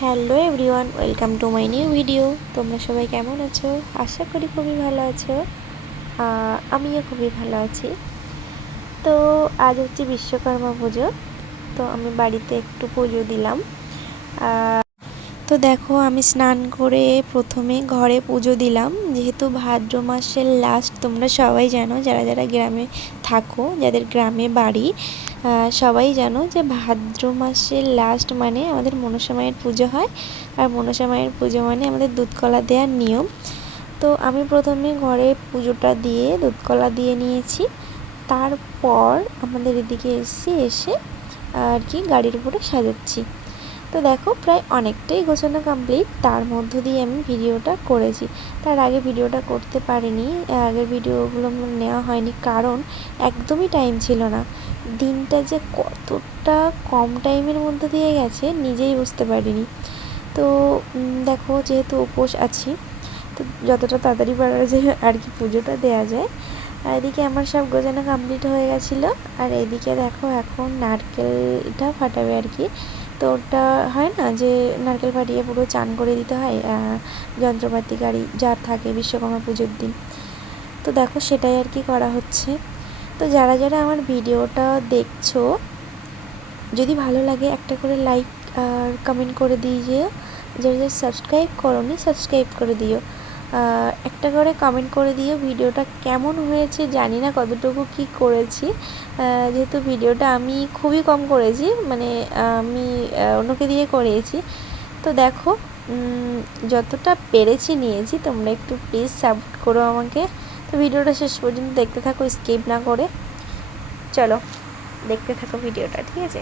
Hello everyone, welcome to my new video. তোমরা সবাই কেমন আছো? আশা করি খুবই ভালো আছো। আমিও খুবই ভালো আছি। তো আজ হচ্ছে বিশ্বকর্মা পুজো। তো আমি বাড়িতে একটু পুজো দিলাম। তো দেখো, আমি স্নান করে প্রথমে ঘরে পুজো দিলাম। যেহেতু ভাদ্র মাসের লাস্ট, তোমরা সবাই জানো, যারা যারা গ্রামে থাকো, যাদের গ্রামে বাড়ি, সবাই জানো যে ভাদ্র মাসের লাস্ট মানে আমাদের মনসা মায়ের পুজো হয়। আর মনসা মায়ের পুজো মানে আমাদের দুধ কলা দেওয়ার নিয়ম। তো আমি প্রথমে ঘরে পুজোটা দিয়ে দুধ কলা দিয়ে নিয়েছি। তারপর আমাদের এদিকে এসে আর কি গাড়ির উপরে সাজাচ্ছি। তো দেখো, প্রায় অনেকটাই গোছানো কমপ্লিট। তার মধ্য দিয়ে আমি ভিডিওটা করেছি। তার আগে ভিডিওটা করতে পারিনি, আগের ভিডিওগুলো নেওয়া হয়নি, কারণ একদমই টাইম ছিল না। দিনটা যে কতটা কম টাইমের মধ্যে দিয়ে গেছে নিজেই বুঝতে পারিনি। তো দেখো, যেহেতু উপোস আছি, তো যতটা তাড়াতাড়ি পারা যায় আর কি পুজোটা দেওয়া যায়। আর এদিকে আমার সব গোছানো কমপ্লিট হয়ে গেছিলো। আর এদিকে দেখো, এখন নারকেলটা ফাটাবে আর কি। তো ওটা হয় না যে নারকেল ফাটিয়ে পুরো চান করে দিতে হয় যন্ত্রপাতি গাড়ি যার থাকে বিশ্বকর্মা পুজোর দিন। তো দেখো, সেটাই আর কি করা হচ্ছে। তো যারা যারা আমার ভিডিওটা দেখছো, যদি ভালো লাগে একটা করে লাইক আর কমেন্ট করে দিয়ে যেও। যারা যারা সাবস্ক্রাইব করোনি, সাবস্ক্রাইব করে দিও। একটা করে কমেন্ট করে দিও ভিডিওটা কেমন হয়েছে। জানি না কতটুকু কি করেছি, যেহেতু ভিডিওটা আমি খুবই কম করেছি, মানে আমি অন্যকে দিয়ে করিয়েছি। তো দেখো, যতটা পেরেছি নিয়েছি। তোমরা একটু প্লিজ সাপোর্ট করো আমাকে। তো ভিডিওটা শেষ পর্যন্ত দেখতে থাকো, স্কিপ না করে। চলো দেখতে থাকো ভিডিওটা, ঠিক আছে?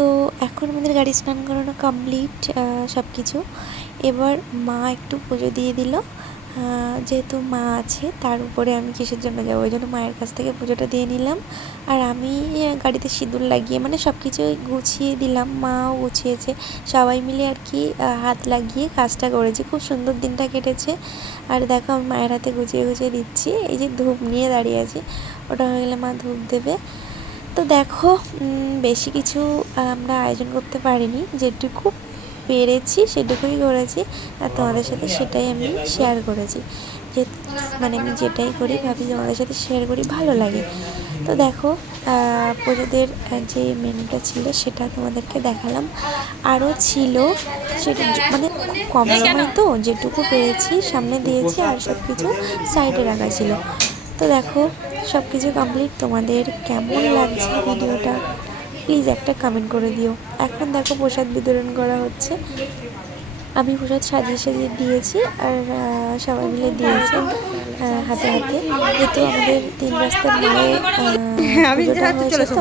তো এখন আমাদের গাড়ি স্নান করানো কমপ্লিট সব কিছু। এবার মা একটু পুজো দিয়ে দিল। যেহেতু মা আছে তার উপরে আমি কিসের জন্য যাবো, ওই জন্য মায়ের কাছ থেকে পুজোটা দিয়ে নিলাম। আর আমি গাড়িতে সিঁদুর লাগিয়ে মানে সব কিছুই গুছিয়ে দিলাম, মাও গুছিয়েছে, সবাই মিলে আর কি হাত লাগিয়ে কাজটা করেছি। খুব সুন্দর দিনটা কেটেছে। আর দেখো আমি মায়ের হাতে গুছিয়ে গুছিয়ে দিচ্ছি, এই যে ধূপ নিয়ে দাঁড়িয়ে আছি, ওটা হয়ে গেলে মা ধূপ দেবে। তো দেখো বেশি কিছু আমরা আয়োজন করতে পারিনি, যেটুকু পেরেছি সেটুকুই করেছি, আর তোমাদের সাথে সেটাই আমি শেয়ার করেছি। যে মানে আমি যেটাই করি ভাবি তোমাদের সাথে শেয়ার করি, ভালো লাগে। তো দেখো পুজোদের যে মেনুটা ছিল সেটা তোমাদেরকে দেখালাম, আরও ছিল, সেটা মানে কম সময় তো যেটুকু পেরেছি সামনে দিয়েছি, আর সব কিছু সাইডে রাখা ছিল। তো দেখো সব কিছু কমপ্লিট। তোমাদের কেমন লাগছে ভিডিওটা প্লিজ একটা কমেন্ট করে দিও। এখন দেখো প্রসাদ বিতরণ করা হচ্ছে, আমি প্রসাদ সাজিয়ে সাজিয়ে দিয়েছি, আর সবাই মিলে দিয়েছে হাতে হাতে। যেহেতু আমাদের 3 রাস্তার মোড়ে পুজোটা হয়েছে তো,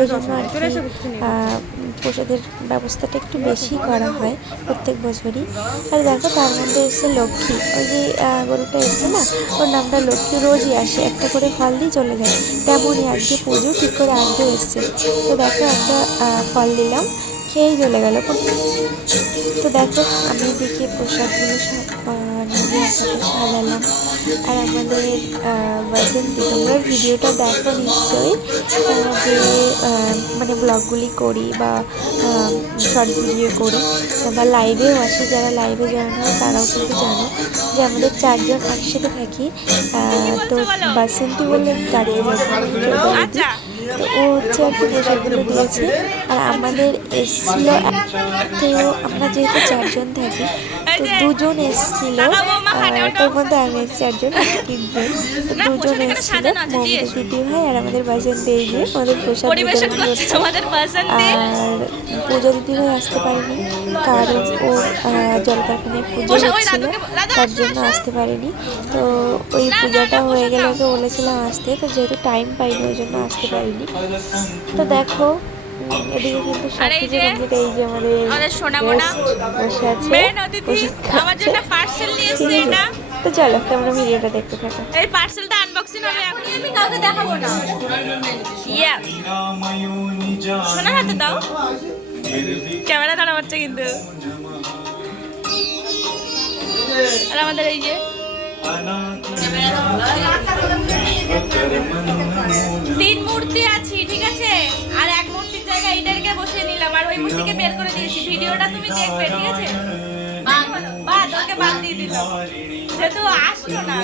ওই জন্য আর কি প্রসাদের ব্যবস্থাটা একটু বেশি করা হয় প্রত্যেক বছরই। আর দেখো তার মধ্যে এসছে লক্ষ্মী, ওই যে গরুটা এসছে না, ওর নামটা লক্ষ্মী, রোজই আসে একটা করে ফল দিয়ে চলে যায়, তেমনই আজকে পুজো ঠিক করে আজকে এসছে। তো দেখো একটা ফল দিলাম, খেয়েই চলে গেল। তো দেখো আমি এদিকে প্রসাদগুলো সব নিয়ে একসাথে সাজালাম। আর আমাদের বাসন্তী, তোমরা ভিডিওটা দেখো নিশ্চয়ই, যে মানে ব্লগগুলি করি বা শর্ট ভিডিও করি বা লাইভেও আসি, যারা লাইভে জয়েন হয় তারাও কিন্তু জানো যে আমাদের 4 জন একসাথে থাকি। তো বাসন্তী বলে ডাকি দিদি, তো ও হচ্ছে আর কি প্রসাদগুলো দিয়েছে। আর আমাদের এসছিল, তো আমরা যেহেতু 4 জন থাকি, তো 2 জন এসছিল, তার মধ্যে আমি এসেছি 4 জন, 3 জন, 2 জন এসেছিল, মমতা দিদি ভাই আর আমাদের বাসন্তী, এই যে আমাদের প্রসাদ বিতরণ করছে। আর পূজা দিদি ভাই আসতে পারেনি, কারণ ও জলকারখানায় পুজো হচ্ছিল, তার জন্য আসতে পারেনি। তো ওই পূজাটা হয়ে গেলে ওকে বলেছিলাম আসতে, তো যেহেতু টাইম পাইনি ওই জন্য আসতে পারিনি। তো দেখো এদিকে কিন্তু সব কিছু কমপ্লিট। এই যে আমাদের সোনামোনা বসে আছে, আমার জন্য পার্সেল নিয়েছে এটা। তো চলো তোমরা ভিডিওটা দেখতে থাকো। এই পার্সেলটা আনবক্সিং হবে এখন, আমি কাউকে দেখাবো না। ইয়া সোনার হাতে দাও, ক্যামেরা ধরা হচ্ছে কিন্তু। আর আমাদের এই যে 3 মূর্তি আছে, ঠিক আছে, আর 1 মূর্তির জায়গায় এটাকে বসিয়ে নিলাম, আর ওই মূর্তিকে বের করে দিয়েছি। ভিডিওটা তুমি দেখবে, ঠিক আছে? বাদ ওকে বাদ দিয়ে দিলাম, যেহেতু আসলো না,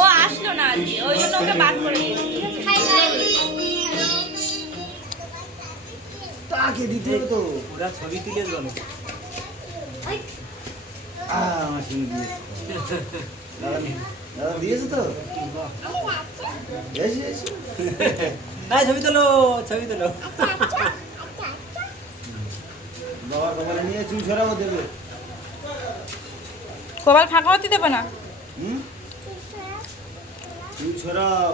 ও আসলো না আজকে, ওই জন্য ওকে বাদ করে দিয়েছি। তাকে দিতে হবে তো, ওরা ছবি তুলে জানো। আমার সঙ্গে দিয়েছে, দাদা দিয়েছে তো, ছবি তোলো, ছবি তোলো। বাবা কপালে নিয়ে চুল ছড়াবো দেবে, কপাল ফাঁকা হতে দেবে না। চুল ছড়াও।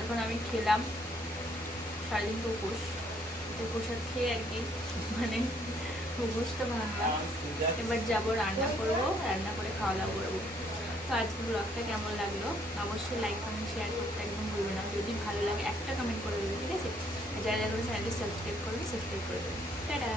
এখন আমি খেলাম, সারাদিন তো উপোস, প্রসাদ খেয়ে আর কি মানে উপোসটা ভাঙলাম। এবার যাবো রান্না করবো, রান্না করে খাওয়া দাওয়া করবো। তো আজকে ব্লগটা কেমন লাগলো অবশ্যই লাইক কমেন্ট শেয়ার করতে একদম ভুলবে না। যদি ভালো লাগে একটা কমেন্ট করে দেবে, ঠিক আছে? যারা যারা চ্যানেলটি সাবস্ক্রাইব করবে সাবস্ক্রাইব করে দেবে। টাটা।